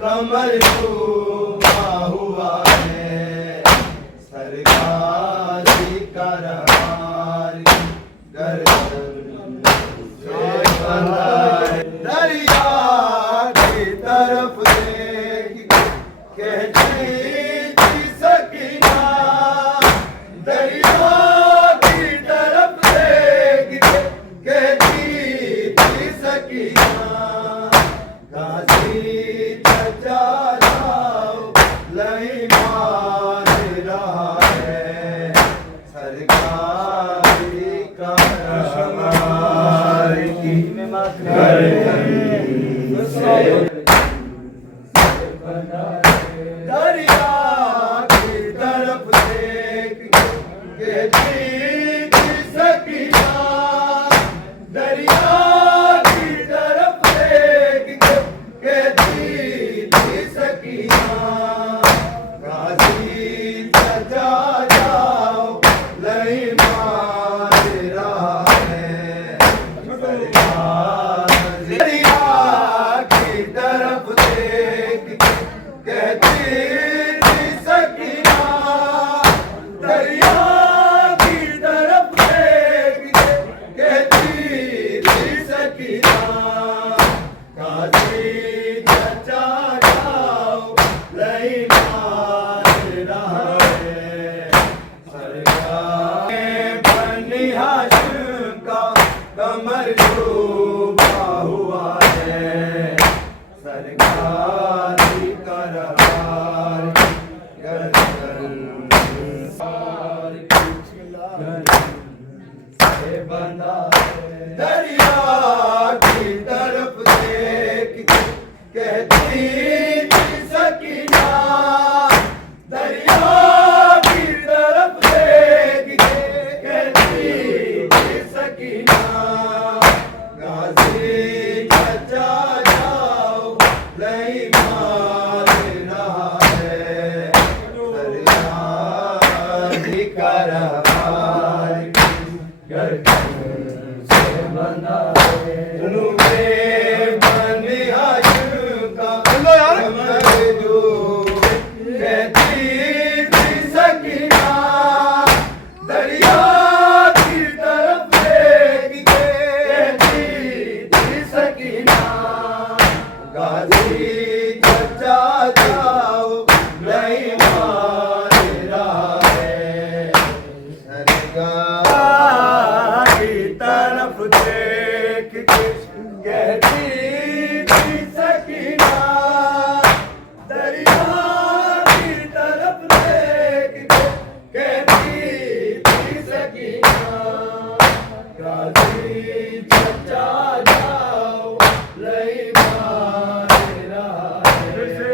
कमर डूबा हुआ है सरकारी करवार गर्दन से बंधा है। दरिया की तरफ देख कहती थी सकीना, दरिया की तरफ देख कहती थी सकीना, गाजी दरिया की तरफ देख कहती थी सकीना, दरिया की तरफ देख कहती थी सकीना, गाजी सजा जाओ नहीं मार रहा है सरकार। दरिया की तरफ देख कहती थी सकीना, दरिया की तरफ देख कहती थी सकीना, गाजी सजा जाओ नहीं मार रहा है सरकार। बनी हाशिम का कमर डूबा हुआ है सरकारी करवार गर्दन से बंधा है। दरिया की तरफ देख कहती थी सकीना, दरिया की तरफ देख कहती थी सकीना, गाजी सजा जाओ नहीं मार रहा है सरकारी करवार गर्दन से बंधा है। बनी हाशिम का कमर डूब कहती थी सकीना, दरिया की तरफ देख कहती थी सकीना, गाजी सजा जाओ नहीं मार रहा है सरकार। की तरफ देख कहती थी सकीना, दरिया की तरफ देख कहती थी सकीना, गाजी सजा जाओ नहीं मार रहा है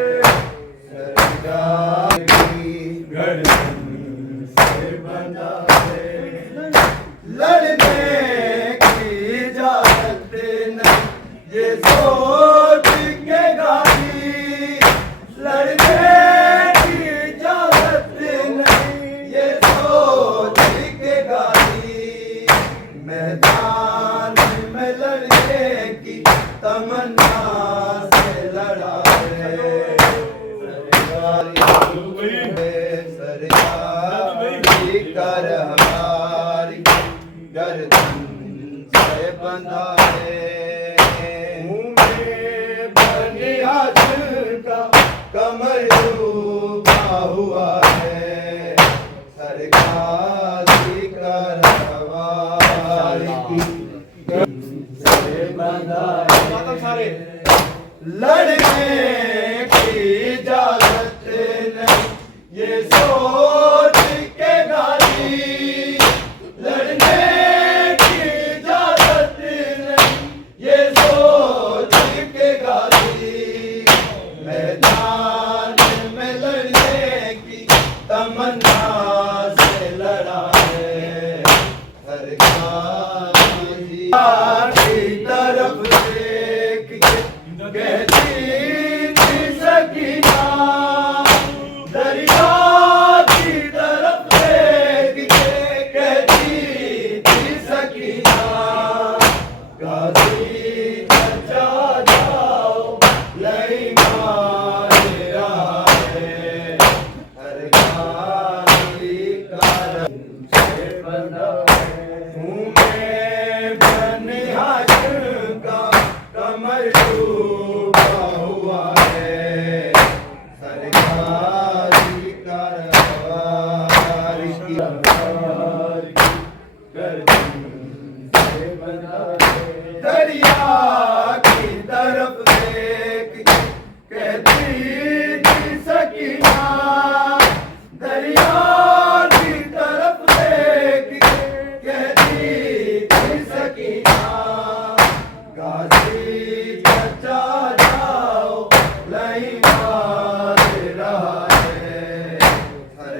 सरकार की गर्दन से बंधा है। लड़ने की इजाजत नहीं ये सोच के गाजी, लड़ने की इजाजत नहीं ये सोच के गाजी, मैदान में लड़ने की तमन्ना से लड़ा है सरकारी कर हमारी गर्दन से बंधा है। बनी हाशिम का कमर डूबा हुआ है सरकारी करवार से बंधा है। लड़ने की इजाजत नहीं ये सोच के गाजी, लड़ने की की तरफ देख के कहती थी सकीना, दरिया की तरफ देख के कहती थी सकीना, गाजी बचा जाओ लई मारे रहा है, हर गाजी का रंग से बंधा हूँ मैं बनिहाल का, कमर डूबा हुआ है, सरकारी कारवार की गर्दन से बंधा है, दरिया की तरफ देख के कहती थी सकीना, दरिया की तरफ देख के कहती थी सकीना, गाजी बचा जाओ लई मारे रहा है, हर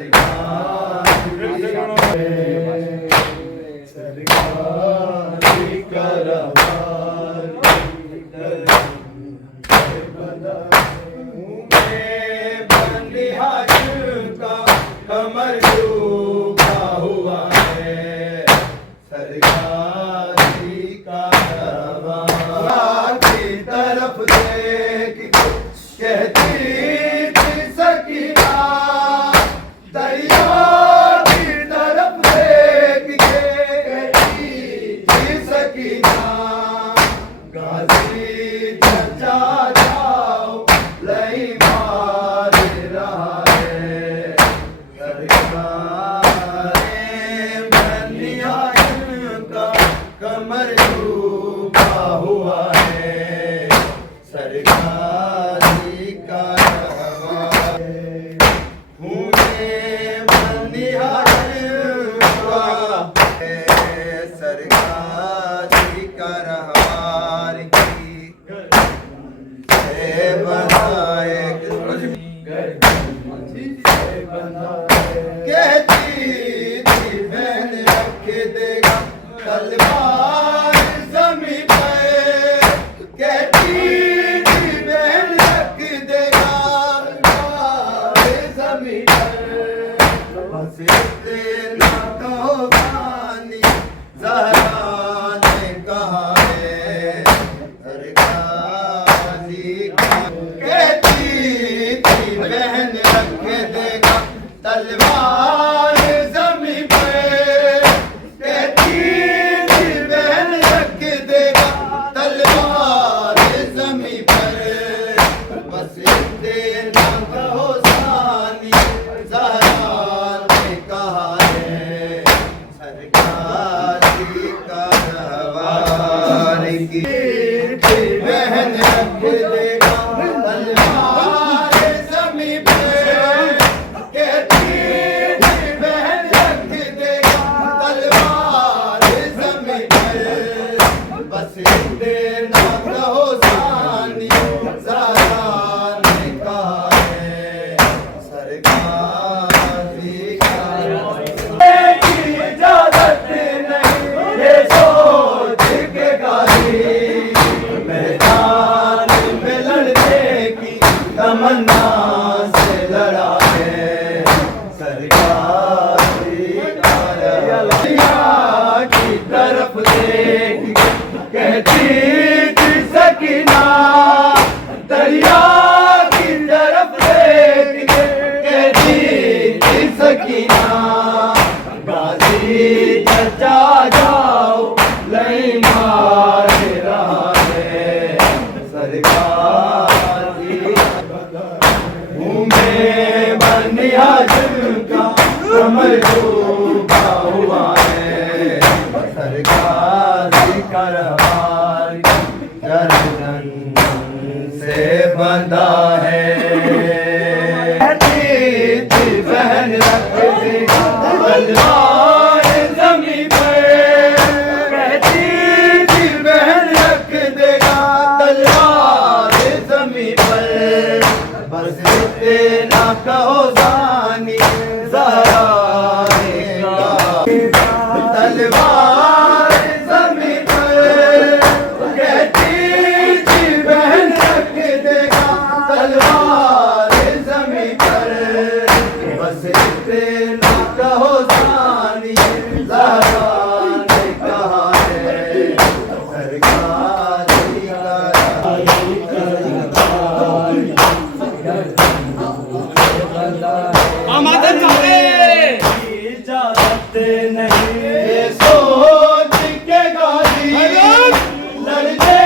सरकारी कारवार से बंधा हूँ मैं बनिहाल का, कमर डूबा हुआ है, सरकारी कारवार की तरफ देख के कहती थी सकीना, दरिया की तरफ देख के कहती थी सकीना, गाजी बचा जाओ लई मारे रहा है, सरकारे बनिहाल का, कमर डूबा हुआ है, सरकारी कारवार हूँ मैं बनिहाल का, सरकारी कारवार की से बनाए कहती थी बहन रख देगा तलवार ज़मीं पे, कहती थी बहन रख देगा तलवार ज़मीं पर, बस इतना कहो गानी ज़हरा ने कहा है, हर गाजी कहती थी बहन रख देगा तलवार ज़मीं पे, कहती थी बहन रख देगा तलवार ज़मीं पर, बस इतना कहो सानी ज़हरा ने कहा है, सरकारी कारवार की बहन रख देगा तलवार ज़मीं पे, कहती थी बहन रख देगा तलवार ज़मीं पर, बस इतना कहो सानी ज़हरा ने कहा है, सरकारी कारवार की इजाज़त नहीं ये सोच के गाजी, मैदान में लड़ने की तमन्ना से लड़ा है, सरकारी कारवार की तरफ देख के कहती थी सकीना, दरिया की तरफ देख के कहती थी सकीना, गाजी बचा जाओ लई मारे रहा है, सरकारी हूँ मैं बनिहाल का, कमर डूबा हुआ है, सरकारी कारवार गर्दन से बंधा है, कहती थी बहन रख देगा तलवार ज़मीं पे, कहती थी बहन रख देगा तलवार ज़मीं पर, बस इतना कहो जानी ज़हरा ने कहा, तलवार लड़ने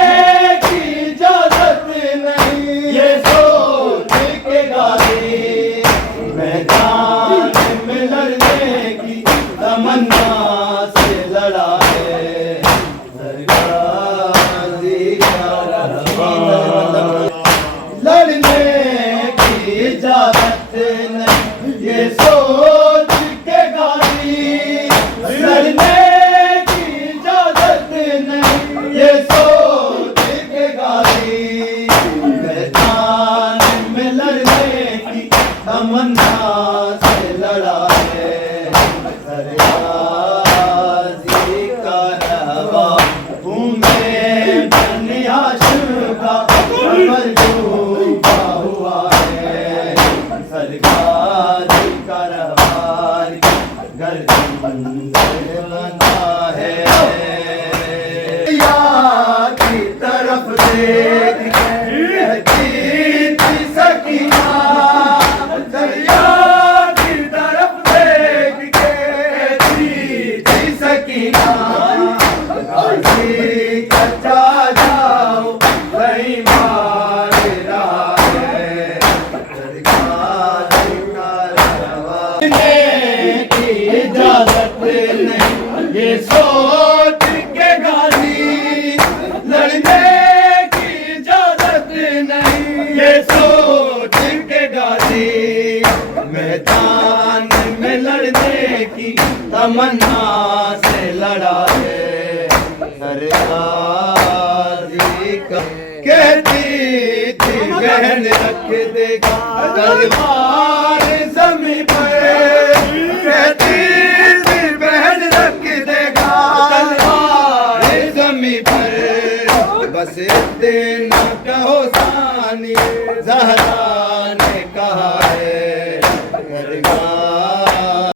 की इजाजत नहीं, ये सोच के गाली। मैदान में लड़ने की तमन्ना से लड़ा है, सरगाजी का लड़ने की इजाजत नहीं, ये सोच के गाली। लड़ने की इजाजत नहीं, ये सोच के गाली। मैदान में लड़ने की तमन्ना से लड़ा है, सरगाजी का रहवा हूँ मैं, बनी हाशिम का कमर डूबा हुआ है, सरगाजी का रहवार गर्दन से बंधा है। यार की तरफ देख कहती थी सकीना, दरिया की तरफ देख के कहती थी सकीना, गाजी कच्चा जाओ कहीं मार रहा है, सरगाजी का रहवा की इजाजत नहीं, ये सोच के गाली। लड़ने की इजाजत नहीं, ये सोच के गाली। मैदान में लड़ने की तमन्ना से लड़ा है, सरगाजी का कहती थी बहन रख देगा तलवार